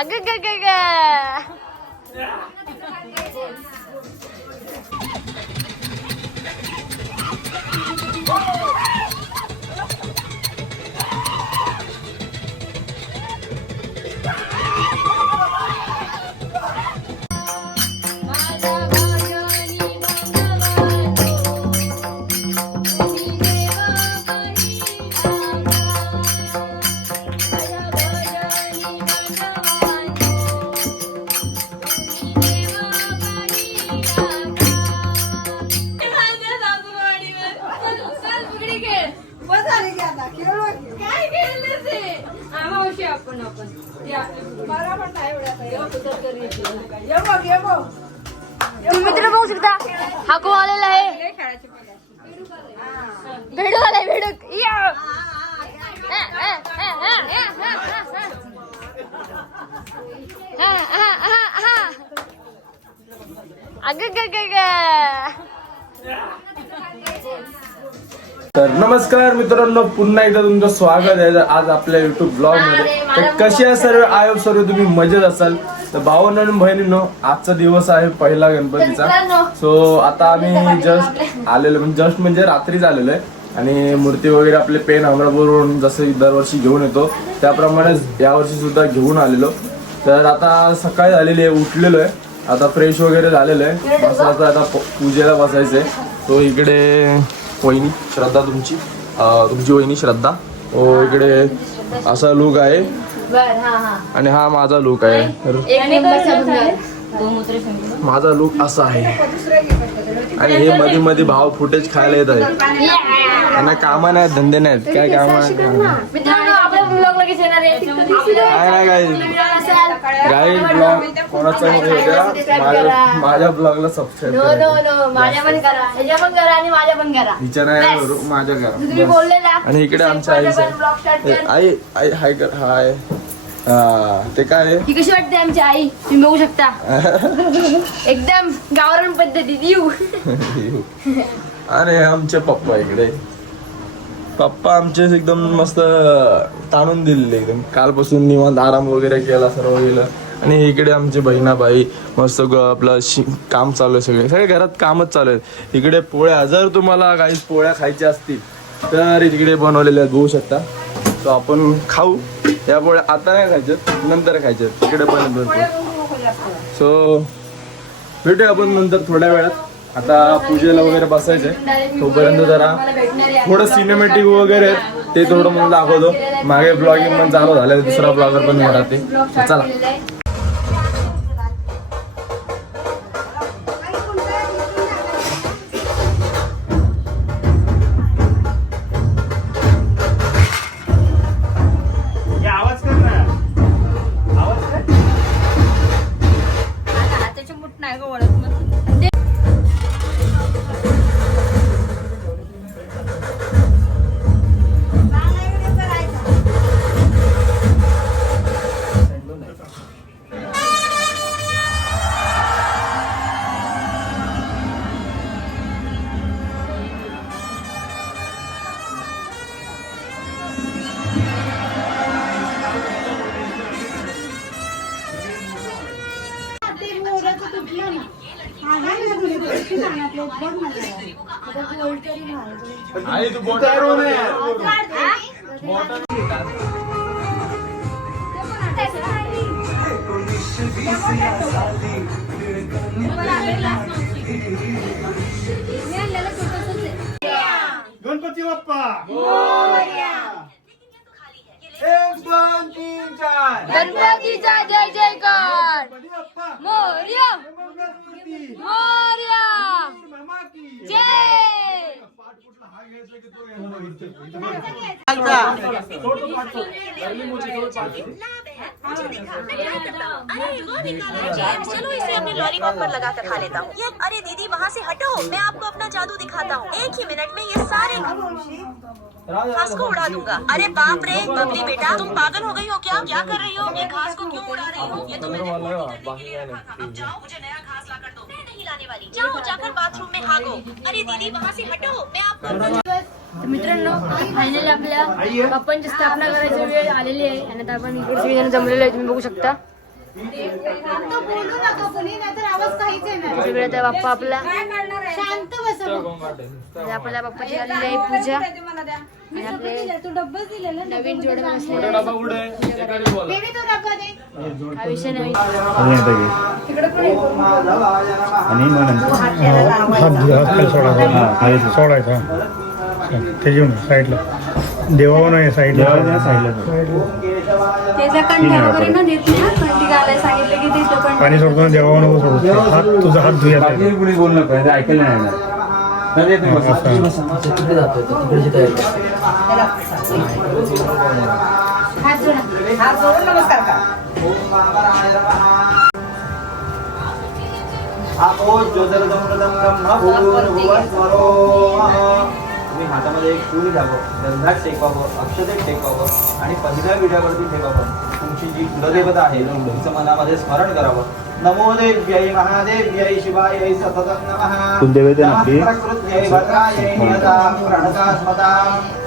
अग ग ग ग मित्र बघू शकता हा कोण आलेला आहे भेडू आलाय भेडू अग ग ग ग तर नमस्कार मित्रांनो, पुन्हा एकदा तुमचं स्वागत आहे आज आपल्या युट्यूब ब्लॉग मध्ये. तर कसे आहे सर्व? आय सर्व तुम्ही मजेत असाल. तर भावांनो आणि बहिणींनो, आजचा दिवस आहे पहिला गणपतीचा. सो आता आम्ही जस्ट आलेलो म्हणजे रात्रीच आलेलो आहे आणि मूर्ती वगैरे आपले पेन अमरापूरवरून जसं दरवर्षी घेऊन येतो त्याप्रमाणे यावर्षी सुद्धा घेऊन आलेलो. तर आता सकाळी झालेली आहे, उठलेलो आहे, आता फ्रेश वगैरे झालेलं आहे, मस्त आता पूजेला बसायचंय. तो इकडे वहिनी श्रद्धा, तुमची वहिनी श्रद्धा, हो इकडे असा लुक आहे आणि हा माझा लुक आहे. माझा लुक असा आहे आणि हे मध्ये मध्ये भाव फुटेज खायला येत आहे. त्यांना कामा नाहीत, धंदे नाहीत, काय काम नाही काय ब्लॉग कोणाचा माझ्या ब्लॉगला सबस्क्राईब माझ्या करा. आणि इकडे आमच्या आई हाय कर हाय. ते काय आहे? ही कशी वाटते आमची आई? तुम्ही बघू शकता एकदम गावरान पद्धती देऊ. अरे आमचे पप्पा इकडे, पप्पा आमचे एकदम मस्त ताणून दिलेले, एकदम कालपासून निवांत आराम वगैरे केला, सर्व गेलं. आणि इकडे आमचे बहिणाबाई मस्त आपलं काम चालू आहे, सगळे घरात कामच चालू आहे. इकडे पोळ्या, जर तुम्हाला काही पोळ्या खायच्या असतील तर इकडे बनवलेल्या बघू शकता. तो आपण खाऊ या पोळ्या, आता नाही खायच्यात, नंतर खायच्यात, इकडे पण. सो भेटूया आपण नंतर थोड्या वेळात. आता पूजेला वगैरे बसायचंय, तोपर्यंत जरा थोडं सिनेमॅटिक वगैरे ते थोडं म्हणून दाखवतो. मागे ब्लॉगिंग पण चालू झालं, दुसरा ब्लॉगर पण येणार ते. चला आई तू गणपती बाप्पा गणपतीचा जय जयकार. मोरया मोरया जय. चलो इसे अपने लॉलीपॉप पर लगा कर खा लेता हूँ. ये अरे दीदी वहाँ से हटो, मैं आपको अपना जादू दिखाता हूँ. एक ही मिनट में ये सारे घास को उड़ा दूंगा. अरे बाप रे बबली बेटा, तुम पागल हो गई हो क्या? क्या कर रही हो? ये घास को क्यों उड़ा रही हो? ये तो मैंने अब जाओ, मुझे नया घास ला कर दो. मैं नहीं लाने वाली. जाओ जाकर बाथरूम में भागो. अरे दीदी वहाँ से हटो, मैं आपको. तर मित्रांनो फायनली आपल्या बाप्पांची स्थापना करायची वेळ आलेली आहे आणि आता आपण इकडे सगळेजण जमलेले आहे, तुम्ही बघू शकता. बोलू नका कोणी, नाहीतर आवाज काहीच येणार. तिकडे त्या बाप्पा आपला शांत बसा. आपल्या बाप्पाची झालेली आहे पूजा. आणि आपले तू डब्बाच दिलेला ना. नवीन जोडे बसले. बेबी तो डब्बा दे. हा विषय नवीन. आणि मग नंतर सोडायचा ते घेऊन साईडला देवावर नाही साईडला साईडला पाणी सोडताना देवावर नको सोडू. हात तुझा हात धुया कुणी बोलू नका ऐकायला नाही येणार. तुम्ही हातामध्ये एक फूल घ्यावं, गंधात टेकावं, अक्षतेत टेकावं आणि पहिल्या विड्यावरती ठेवावं. तुमची जी कुलदेवता आहे तुमचं मनामध्ये स्मरण करावं. नमो देव्यै महादेव्यै शिवायै सततं नमः. कुलदेवता आपली प्रकृत्यै भद्रायै नियता प्रणतास्मतां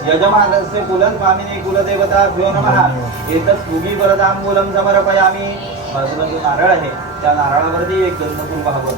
यजमानस्य कुलस्वामिने कुलदेवताभ्यो नमः. एतत् भूमी वरदांबूलं समर्पयामि. बाजूला जो नारळ आहे त्या नारळावरती एक गंधफूल वाहावं.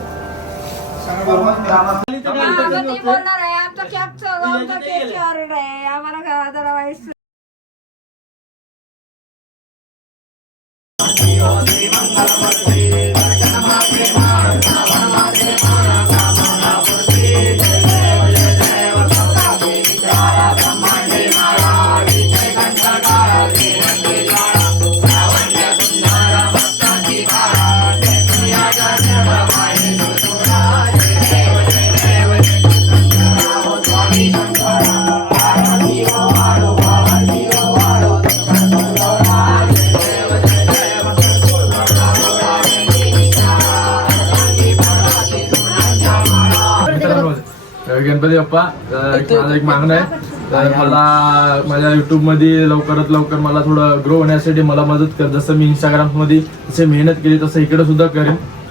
गणपती बाप्पा, माझं एक मागणं आहे. तर मला माझ्या युट्यूब मध्ये लवकरात लवकर मला थोडं ग्रो होण्यासाठी मला मदत कर. जसं मी इंस्टाग्राम मध्ये जसे मेहनत केली तसं इकडे सुद्धा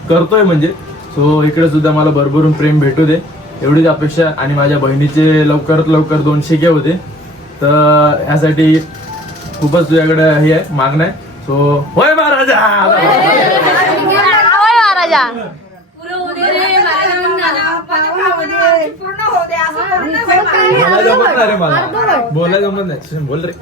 करतोय म्हणजे. सो इकडे सुद्धा मला भरभरून प्रेम भेटू दे एवढीच अपेक्षा. आणि माझ्या बहिणीचे लवकरात लवकर 200K होते. तर यासाठी खूपच तुझ्याकडे हे आहे मागणं आहे. सो होय महाराजा. महाराजा मला जमत नाही रे, मला बोलायला जमत नाही. बोल रे.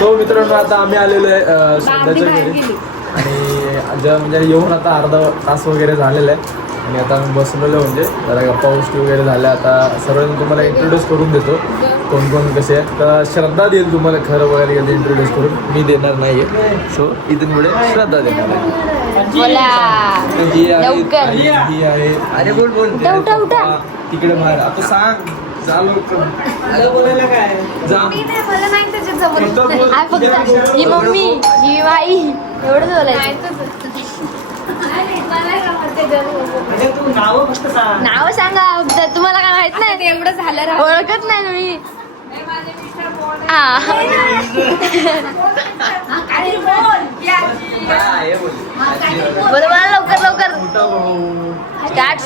तो मित्रांनो आता आम्ही आलेलो आहे सध्याच्या घरी. आणि म्हणजे येऊन आता अर्धा तास वगैरे झालेला आहे. आणि आता आम्ही बसलेलो म्हणजे जरा गप्पा गोष्टी वगैरे झाल्या. आता सर्वांनी तुम्हाला इंट्रोड्यूस करून देतो कोण कोण कसे आहेत. तर श्रद्धा देईल तुम्हाला खरं वगैरे इंट्रोड्यूस करून. मी देणार नाही आहे. सो इथून पुढे श्रद्धा देणार आहे. ही आहे. अरे बोल बोल तिकडे बाहेर. आता सांग बोलायला काय जा. मला नाही त्याच्यात जमत. फक्त ही मम्मी ही बाई एवढंच बोलायचं. नाव सांगा. तुम्हाला काय माहित नाही एवढं झालं ओळखत नाही तुम्ही. बरोबर लवकर लवकर स्टार्ट.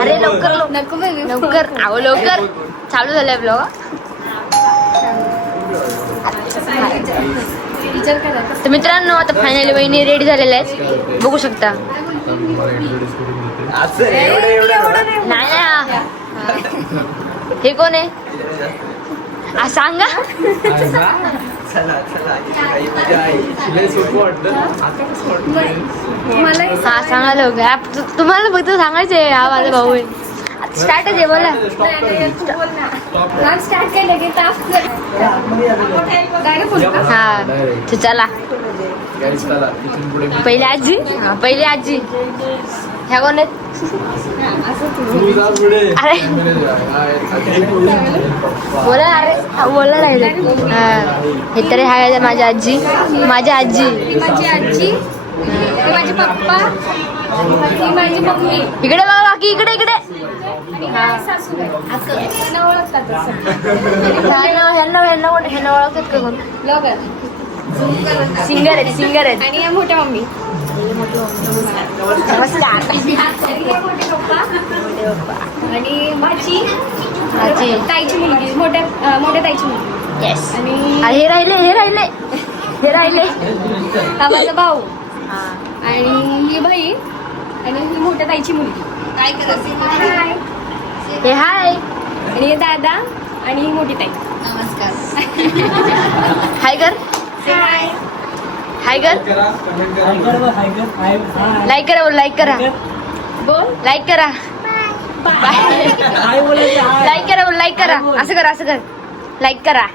अरे लवकर लवकर आहो लवकर. चालू झालंय ब्लॉग. तर मित्रांनो आता फायनली वहिनी रेडी झालेल्या आहेत बघू शकता. नाही हे कोण आहे सांगा. हा सांगा लवकर. तुम्हाला फक्त सांगायचंय हा माझा भाऊ आहे. स्टार्टच आहे बोला. स्टार्ट केलं की हा तर चला. पहिले आजी. हा पहिले आजी. ह्या कोण आहेत? तुम्ही जा पुढे. अरे. बोला राहिले हे तरी हाय माझी आजी ही माझी आजी, हे माझे पप्पा, ही माझी मम्मी इकडे बघा काकी इकडे इकडे आणि हा सासूबाई. यांना ओळखतात असं. ह्यांना ओळखतात का कोण? ब्लॉगर सिंगर आहेत आणि या मोठ्या मम्मी नमस्कार. आणि हे मोठे पप्पा आणि माझी माझी. ताईची मुलगी, मोठ्या ताईची मुलगी. येस. आणि हे राहिले हा माझा भाऊ आणि ही बहीण आणि ही मोठ्या ताईची मुलगी. हाय. हे हाय आणि हे दादा आणि ही मोठी ताई. हाय कर लाईक करा लाईक करा बोल लाईक करा लाईक करा असं कर लाईक करा.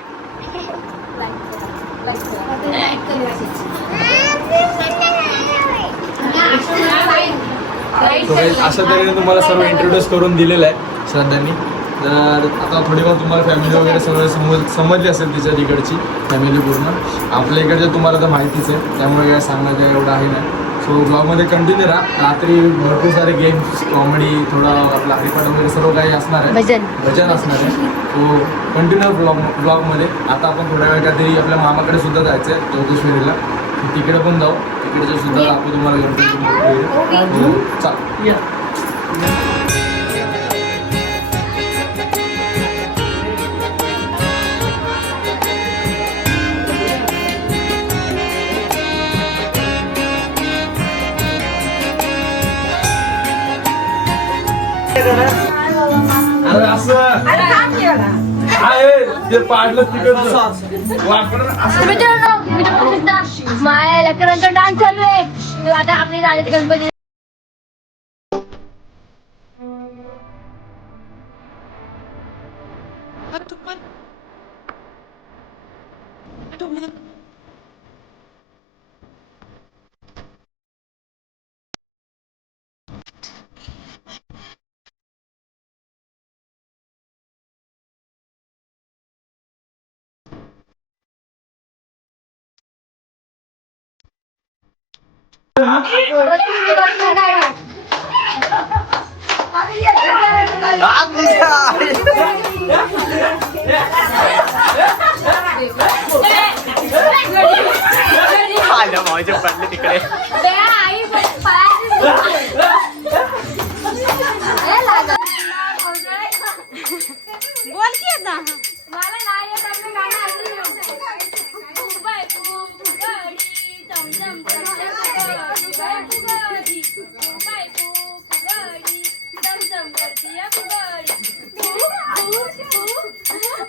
अशा तऱ्हेने तुम्हाला सर्व इंट्रोड्यूस करून दिलेलं आहे श्रद्धांनी. तर आता थोडीफार तुम्हाला फॅमिली वगैरे सगळं समजली असेल तिच्या तिकडची फॅमिली पूर्ण. आपल्या इकडच्या तुम्हाला तर माहितीच आहे, त्यामुळे काय सांगण्याचं एवढं आहे नाही. सो ब्लॉगमध्ये कंटिन्यू राहा. रात्री भरपूर सारे गेम्स, कॉमेडी, थोडं आपलं हरिपाठ वगैरे सर्व काही असणार आहे, भजन असणार आहे. सो कंटिन्यू ब्लॉगमध्ये. आता आपण थोड्या वेळ काहीतरी आपल्या मामाकडे सुद्धा जायचं आहे ज्योतिश्वरीला, तिकडे पण जाऊ. तिकडचे सुद्धा दाखवू तुम्हाला गणपती. चाल. अरे असं आहे ते पाडलं तिकडचं वाकडं असं. मित्रांनो माझ्या लेकरांचा डान्स चालू आहे. तर आता आपली जाण्याची गणपती पडले तिकडे. बोल की आता. मला नाही येत आपलं गाणं अजून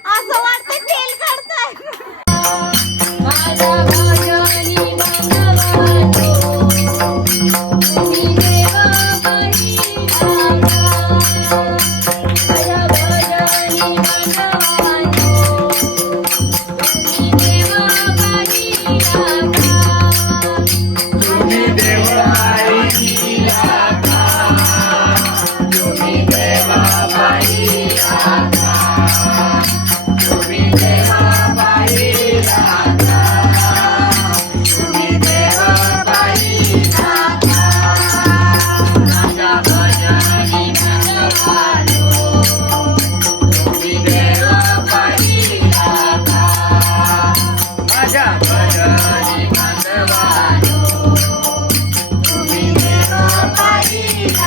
असं वाटतं तेल काढताय.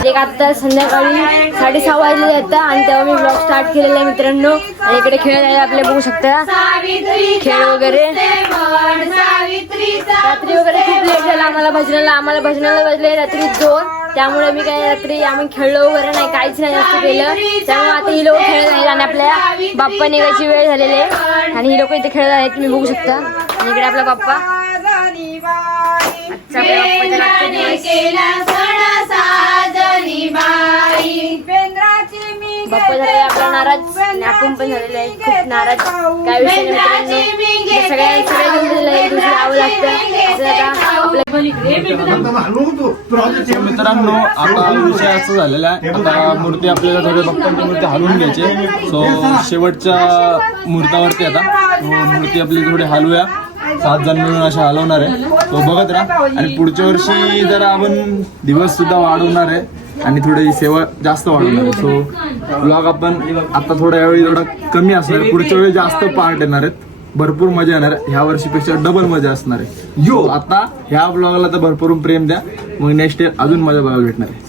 एक आता संध्याकाळी 6:30 वाजले येतात आणि तेव्हा मी ब्लॉग स्टार्ट केलेला आहे मित्रांनो. आणि इकडे खेळ आहे आपले बघू शकता, खेळ वगैरे. रात्री वगैरे खूप लेट झाला आम्हाला भजनाला बसले रात्री 2. त्यामुळे मी काय रात्री आम्ही खेळलो वगैरे नाही, काहीच नाही जास्त केलं. त्यामुळे आता ही लोक खेळत आहेत आणि आपल्या बाप्पा निघायची वेळ झालेली आहे आणि ही लोक इथे खेळत आहेत, तुम्ही बघू शकता. आणि इकडे आपला बाप्पा. बाप्पा झालेला आहे आपला नाराज आणि आपण पण झालेला आहे खूप नाराज. काय विषय नाही मित्रांनो, सगळ्या दिलेलं आहे, दुसरं यावं लागतं. असं आता आपल्या मित्रांनो आता विषय असं झालेला आहे, आता मूर्ती आपल्याला थोडे बाप्पांची मूर्ती हलवून घ्यायची. सो शेवटच्या मुहूर्तावरती आता मूर्ती आपली थोडी हलवूया. 7 जण मिळून अशा हलवणार आहे. तो बघत राहा. आणि पुढच्या वर्षी जरा आपण दिवस सुद्धा वाढवणार आहे आणि थोडी सेवा जास्त वाढवणार आहे. सो ब्लॉग आपण आता थोड्या वेळी थोडा कमी असणार आहे. पुढच्या वेळी जास्त पार्ट येणार आहेत, भरपूर मजा येणार आहे. ह्या वर्षीपेक्षा डबल मजा असणार आहे. यो आता ह्या ब्लॉगला तर भरपूर प्रेम द्या, मग नेक्स्ट इयर अजून मजा बघायला भेटणार आहे.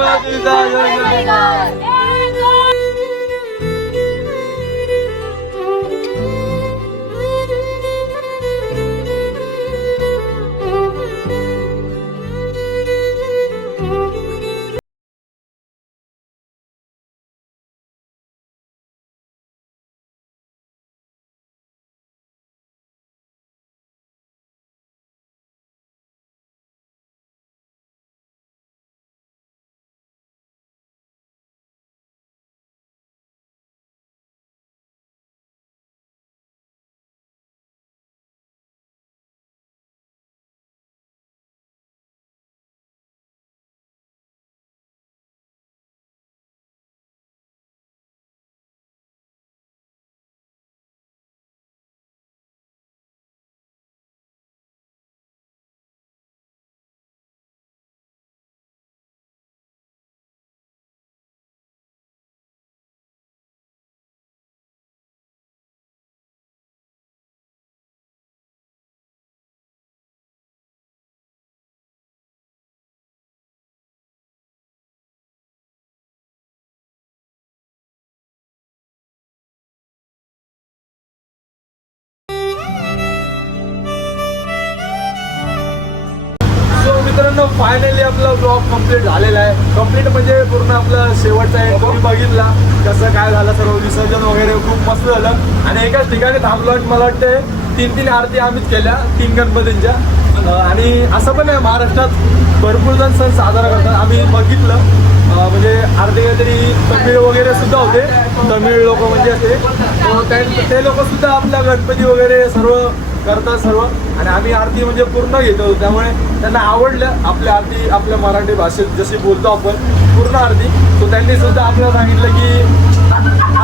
गणपतीचा जय जयकार. मित्रांनो फायनली आपला ब्लॉग कम्प्लीट झालेला आहे. कम्प्लीट म्हणजे पूर्ण आपलं शेवटचा आहे तुम्ही बघितला कसं काय झालं सर्व विसर्जन वगैरे खूप मस्त झालं आणि एकाच ठिकाणी थांबलो. मला वाटतं 3 आरती आम्हीच केल्या 3 गणपतींच्या. आणि असं पण आहे महाराष्ट्रात भरपूर जण सण साजरा करतात. आम्ही बघितलं म्हणजे आरती काहीतरी तमिळ वगैरे सुद्धा होते. तमिळ लोक म्हणजे असे ते लोक सुद्धा आपला गणपती वगैरे सर्व करतात सर्व. आणि आम्ही आरती म्हणजे पूर्ण घेतो त्यामुळे त्यांना आवडलं आपल्या आरती आपल्या मराठी भाषेत जशी बोलतो आपण पूर्ण आरती. तो त्यांनी सुद्धा आपल्याला सांगितलं की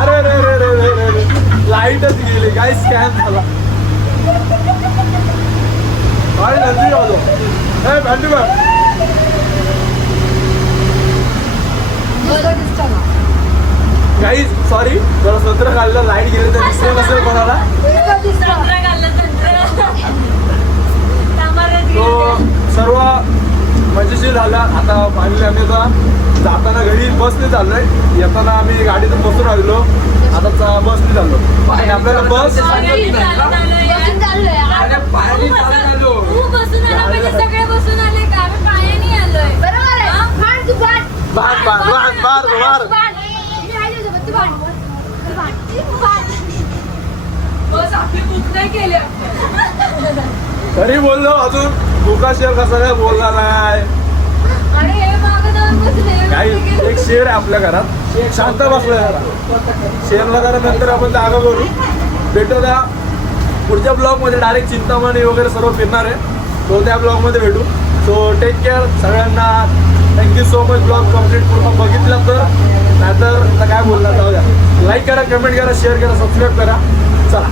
अरे रे रे रे रे रे रे लाईटच गेली काय स्कॅन झाला काय नंदी आलो हे भांडी बघ काही सॉरी जरा सत्र घाललं लाईट गेले तर दिसलं नसेल कोणाला. तो सर्व मजेशीर झाला. आता फायनली आम्ही आता जाताना घरी बसने चाललोय. येताना आम्ही गाडीतून बसून आलेलो आता बसने चाललो आणि आपल्याला बस तरी बोललो अजून भुका शेर कसा काय बोलला नाही. काही एक शेर आहे आपल्या घरात शांत बसलाय जरा शेरला करा नंतर आपण जागा करू भेटू त्या पुढच्या ब्लॉग मध्ये डायरेक्ट चिंतामणी वगैरे सर्व फिरणार आहे. तो त्या ब्लॉग मध्ये भेटू. सो टेक केअर सगळ्यांना. Thank you so much. Blog complete पूर्ण बघितला तर नाहीतर काय बोलणार जाऊ द्या. लाईक करा कमेंट करा शेअर करा सबस्क्राईब करा. चला.